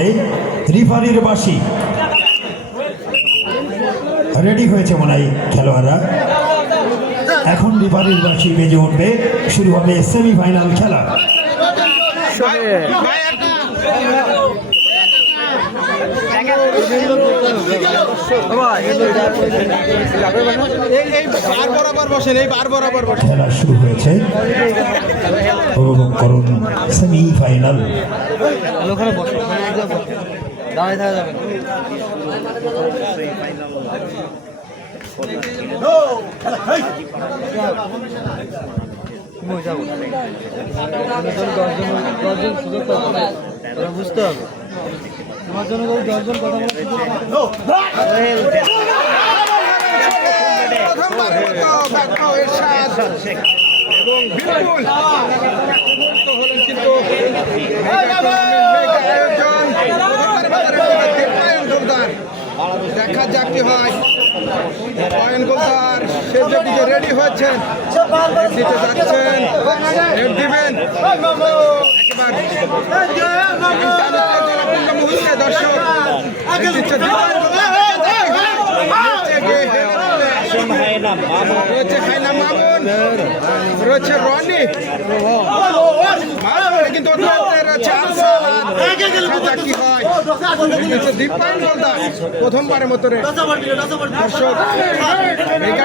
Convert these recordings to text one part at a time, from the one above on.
হবে। রিফারির বাসি রেডি হয়েছে মনে হয় খেলোয়াড়রা? এখন রিফারির বাসি বেজে উঠবে। শুরু হবে সেমিফাইনাল খেলা। বরাবর এই বার বরাবর বসেন। খেলা শুরু হয়েছে। উপভোগ করুন সেমিফাইনাল বুঝতে হবে এবং বিপুল। হলেন কিন্তু দেখা যাক কি হয়। পয়েন্ট গোলদার সে রেডি হয়েছেন নেট দিতে যাচ্ছেন। দিবেন। দর্শক নেট দিচ্ছে দীপায়ন গোলদার। নিচে গিয়ে হেলে তুলে রয়েছে মামুন। রয়েছে রনি। কিন্তু কি হয়? দীপায়ন প্রথমবারের মতো রে। দর্শক মেগা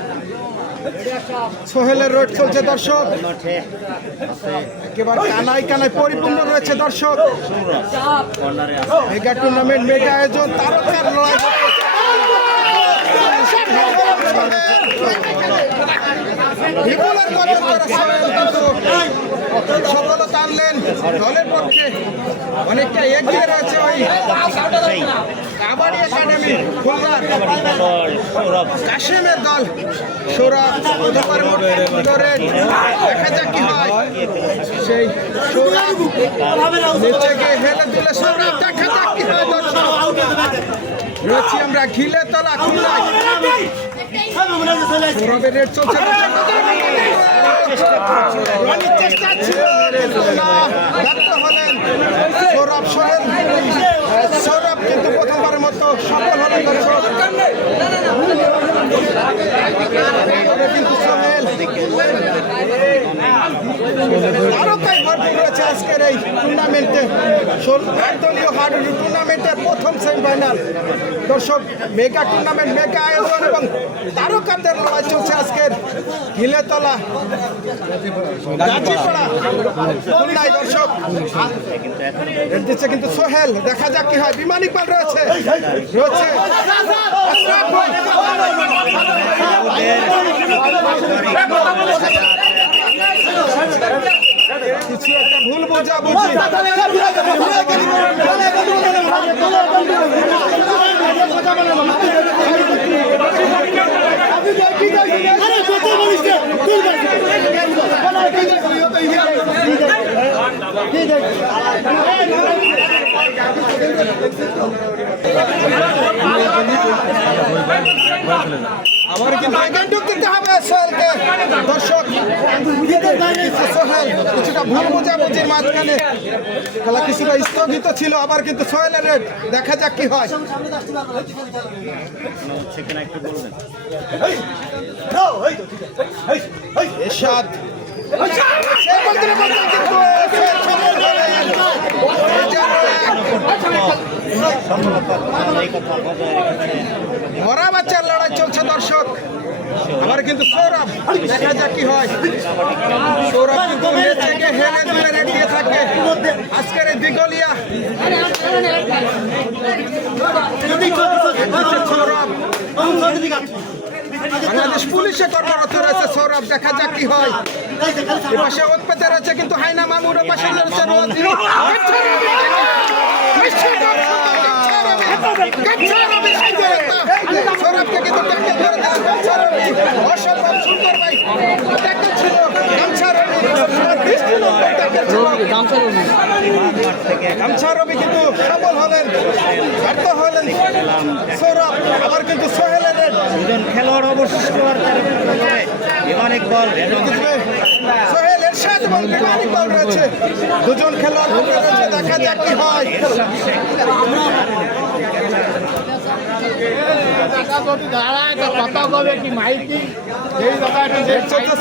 সোহেলের রোড চলছে, দর্শক। একেবারে কানায় কানায় পরিপূর্ণ রয়েছে, দর্শক। মেগা টুর্নামেন্ট, মেগা আয়োজন তারকার লড়াই আনলেন দলের পক্ষে অনেকটা এগিয়ে রয়েছে ওই কাবাডি একাডেমি কাশিমের দল। সৌরভ অধকার দেখা যাক কি হয়। সেই সৌরভ নিচে গিয়ে হেলে তুলে সৌরভ, দেখা যাক কি হয় রয়েছি আমরা ঘিলে তলা, খুলনায়। সৌরভের রেট চলছে। রনির চেষ্টা ছিল ব্যর্থ হলেন সৌরভ সোহেল সৌরভ কিন্তু প্রথমবারের মতো সফল দর্শক কিন্তু সোহেল তারকাই ভরপুর রয়েছে আজকের এই টুর্নামেন্টে দলীয় হাডুডু টুর্নামেন্টের প্রথম সেমিফাইনাল দর্শক মেগা টুর্নামেন্ট মেগা আয়োজন এবং তারকাদের লড়াই চলছে হিলেতলা দর্শক দিচ্ছে কিন্তু সোহেল দেখা যাক। কি হয়? বিমান ইকবাল রয়েছে। রয়েছে। কিছু একটা ভুল বোঝা বুঝি আমার কিন্তু একান্টুক দিতে হবে সোহেলকে দর্শক সোহেল কিছুটা ভুল বোঝাবুঝির মাঝখানে খেলা কিছুটা স্থগিত ছিল আবার কিন্তু সোহেলের রেট দেখা যাক কি হয় এরশাদ মরা বাচ্চার লড়াই চলছে দর্শক আবার কিন্তু সৌরভ দেখা যাক কি হয় সৌরভ কিন্তু থেকে হেলে ধরে রেট দিয়ে থাকে আজকের এই দিগলিয়া সৌরভ বাংলাদেশ পুলিশে কর্মরত রয়েছে সৌরভ দেখা যাক কি হয় এপাশে উৎপাতে রয়েছে কিন্তু হাইনা মামুর পাশে রয়েছে রোদ্রি গামছা রবি কিন্তু সফল হলেন ব্যর্থ হলেন সৌরভ আবার কিন্তু সোহেলের দুজন খেলোয়াড় অবশিষ্ট উপরে অনেক বল সোহেল এরশাদ বল রয়েছে। দুজন খেলোয়াড় রয়েছে দেখা যাক কি হয়।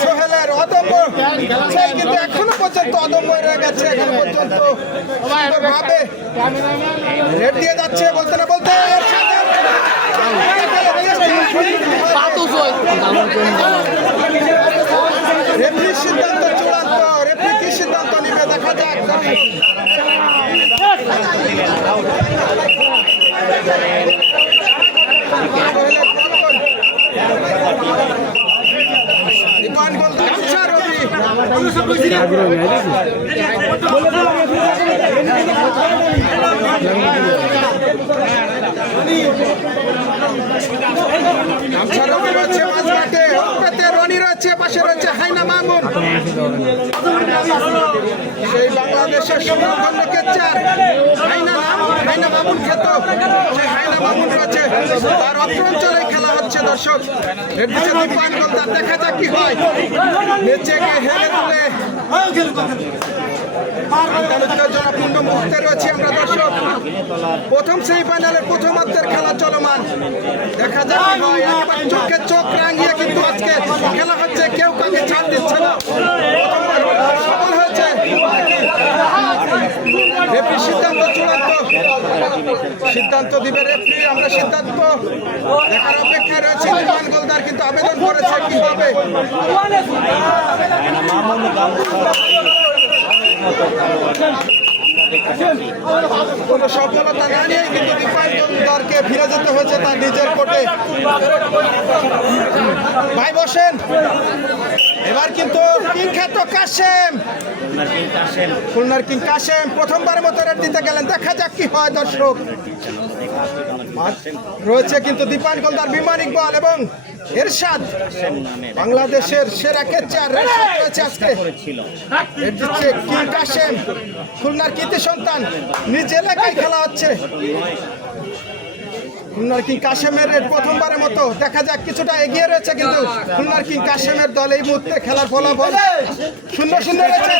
সোহেলের অদম্য গেছে এখন পর্যন্ত যাচ্ছে বলতে না বলতে রেফারির সিদ্ধান্ত চূড়ান্ত রেফারি কি সিদ্ধান্ত নিবে দেখা যাক দীপান গোল গামছা রবি গামছা রবি রয়েছে মাঝমাঠে ওপেতে রনি রয়েছে পাশে রয়েছে হাইনা মামুন সেই বাংলাদেশের সুনামধন্য কেচার হাইনা হাইনা মামুন খেত সেই হাইনা মামুন রয়েছে তার অত্র অঞ্চলে খেলা হচ্ছে দর্শক এর দেখা যাক কি হয় নেচে গিয়ে হেলে তুলে মুহূর্তে রয়েছে আমরা দর্শক। প্রথম সেমিফাইনালের প্রথমার্ধের খেলা চলমান। দেখা যায় চোখে চোখ রাঙিয়ে কিন্তু আজকে খেলা হচ্ছে কেউ কাউকে ছাড় দিচ্ছে না প্রথমবার সফল হয়েছে রেফরি সিদ্ধান্ত চূড়ান্ত সিদ্ধান্ত দিবে রেফরি আমরা সিদ্ধান্ত দেখার অপেক্ষায় রয়েছে। বিমান গোলদার কিন্তু আবেদন করেছে কি হবে কোনো সফলতা না নিয়ে কিন্তু বিমান গোলদারকে ফিরে যেতে হয়েছে তার নিজের কোর্টে। ভাই বসেন। এবার কিন্তু খুলনার কিং প্রথমবারের মতো রেড দিতে গেলেন। দেখা যাক কি হয়, দর্শক। রয়েছে কিন্তু দীপান গোলদার বিমান ইকবাল এবং এরশাদ, বাংলাদেশের সেরা কেচার এরশাদ রয়েছে আজকে। দিচ্ছে কিং কাশেম, খুলনার কীর্তি সন্তান, নিজ এলাকায় খেলা হচ্ছে। খুলনার কিং কাশেমের প্রথমবারের মতো, দেখা যাক কিছুটা এগিয়ে রয়েছে কিন্তু খুলনার কিং কাশেমের দল এই মুহূর্তে খেলার ফলাফল সুন্দর সুন্দর রয়েছে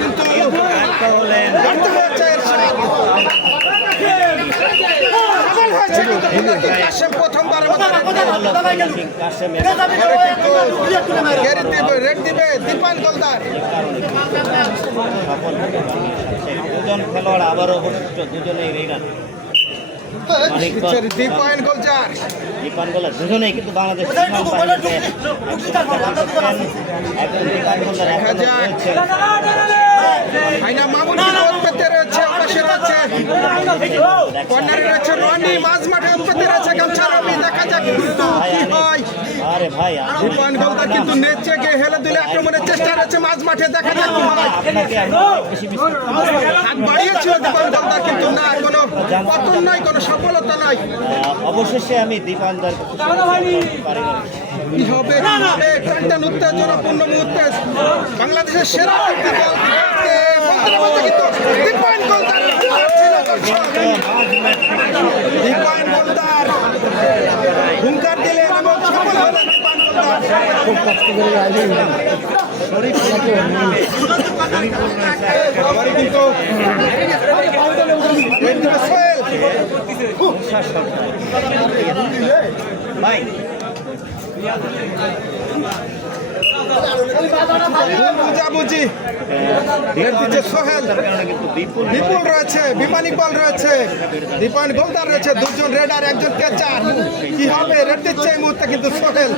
কিন্তু ব্যর্থ হয়েছে এরশাদ সফল হয়েছে কিন্তু খুলনার কিং কাশেম প্রথমবারের মতো red দিল। এবারে কিন্তু রেড দিবে দীপান গোলদার দুজন খেলোয়াড় আবার অবশিষ্ট দুজনেই গোলা দুজনেই কিন্তু বাংলাদেশ মামুন রয়েছে রয়েছে কর্নারে রয়েছে রনি মাঝ মাঠে গামছা দেখা যাক কিন্তু কি হয় আরে ভাই দুই পয়েন্ট গোলদার কিন্তু নেচে গিয়ে হেলে দিলে আক্রমণের চেষ্টা রয়েছে মাঝ মাঠে দেখা যাক কি হয় আমি বেশি বেশি হাত বাড়িয়েছিল দীপান গোলদার কিন্তু না কোনো পতন নয় কোনো সফলতা আহ, অবশেষে আমি কি হবে টানটান উত্তেজনাপূর্ণ মুহূর্তে বাংলাদেশের সেরা কিন্তু হুঙ্কার দিলেন এবং সফল হলেন ভাই বুঝাবুঝি দিচ্ছে সোহেল। বিপুল রয়েছে রয়েছে রয়েছে, দুজন একজন কি হবে রেড মুহূর্তে কিন্তু সোহেল।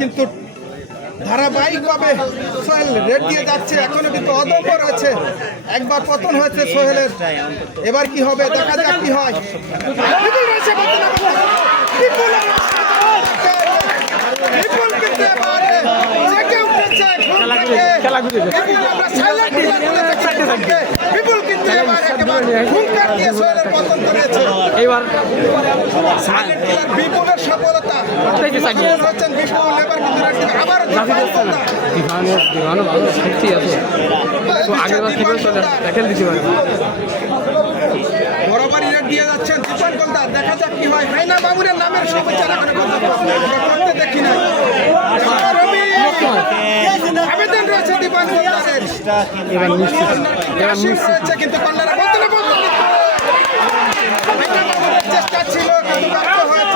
কিন্তু সোহেল রেড দিয়ে যাচ্ছে, এখনও কিন্তু অদম্য রয়েছে। একবার পতন হয়েছে সোহেলের। এবার কি হবে? দেখা যাক কি হয়। পতন করেছে এইবার বিপুলের সফলতা। হচ্ছেন বিপুল এবার কিন্তু red দিভানের দিভানো ভালো শক্তি আছে তো আগের বার থেকে চলে ট্যাকেল দিতে পারে বরাবরই রেড দিয়ে যাচ্ছেন দীপন গোলদার দেখা যাক কি হয় হাইনা বাবুরের নামের সমাচার এখন করতে দেখি না আবেদন রয়েছে দীপন গোলদারের এবার নিশ্চিত এবার নিশ্চিত কিন্তু হাইনা চেষ্টা ছিল কিন্তু ব্যর্থ হয়েছে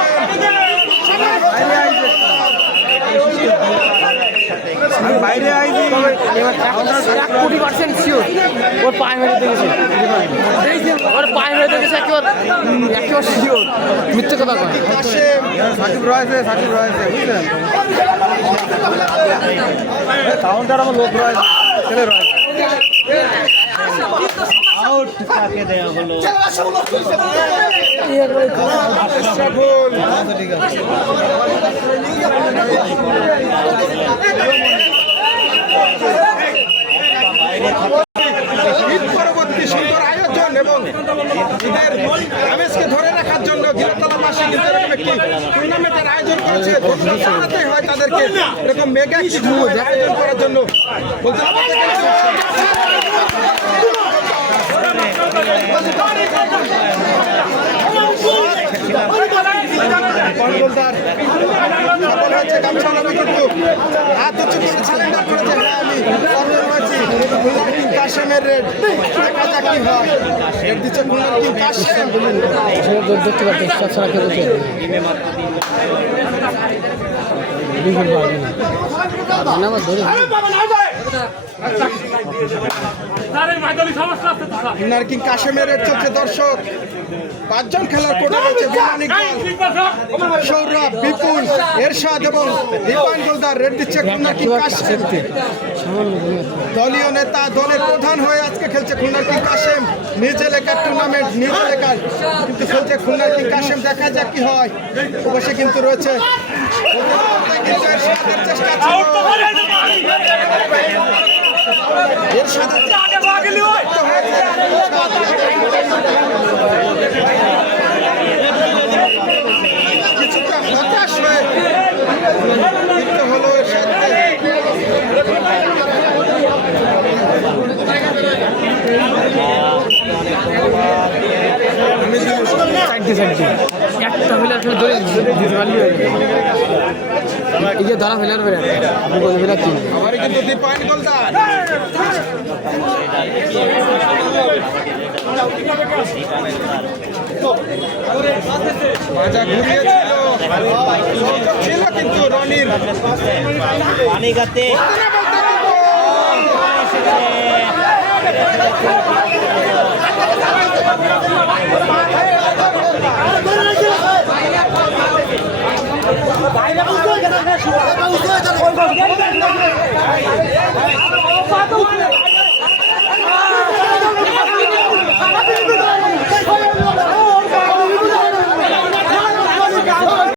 এক কোটি পার্সেন্ট শিওর ওর পায়ে মেরে দেখেছে। ওর পায়ে মেরে দেখেছে একেবারে একেবারে শিওর মিথ্যে কথা কয়। সাকিব রয়েছে সাকিব রয়েছে বুঝলেন? কাউন্টার আমার লোক রয়েছে ছেলে রয়েছে। আশরাফুল ঈদ পরবর্তী সুন্দর আয়োজন এবং ঈদের আমেজকে ধরে রাখার জন্য গিরতলাবাসী কিন্তু এরকম একটি টুর্নামেন্টের আয়োজন করেছে। জানাতে হয় তাদেরকে এরকম মেগা আয়োজন করার জন্য। বলতে কর্মকর্তার সফল হয়েছে নবী কিন্তু কিং হয় রেড দিচ্ছে খুলনার কিং দেখতে পাচ্ছি ছাড়া কেউ কাশেমের দর্শক? পাঁচজন খেলার কোটা রয়েছে সৌরভ বিপুল এরশাদ এবং দীপাঞ্জলদার রেড দিচ্ছে খুলনার কিং কাশেম? দলীয় নেতা দলের প্রধান হয়ে আজকে খেলছে খুলনার কিং কাশেম নিজ এলাকার টুর্নামেন্ট নিজ এলাকার কিন্তু খেলছে খুলনার কিং কাশেম দেখা যাক কি হয়। অবশ্যই কিন্তু রয়েছে। কিছুটা হতাশ হয়ে হলো সাইডে সাইডে একটা হলে আসলে ধরে হয়ে এই যে ধরা ফেলার বেড়ে বিপদ ফেলা কি আবারই কিন্তু দীপায়ন গোলদার মাজা ঘুরিয়েছিল ছিল কিন্তু রনির পানিঘাতে Oh,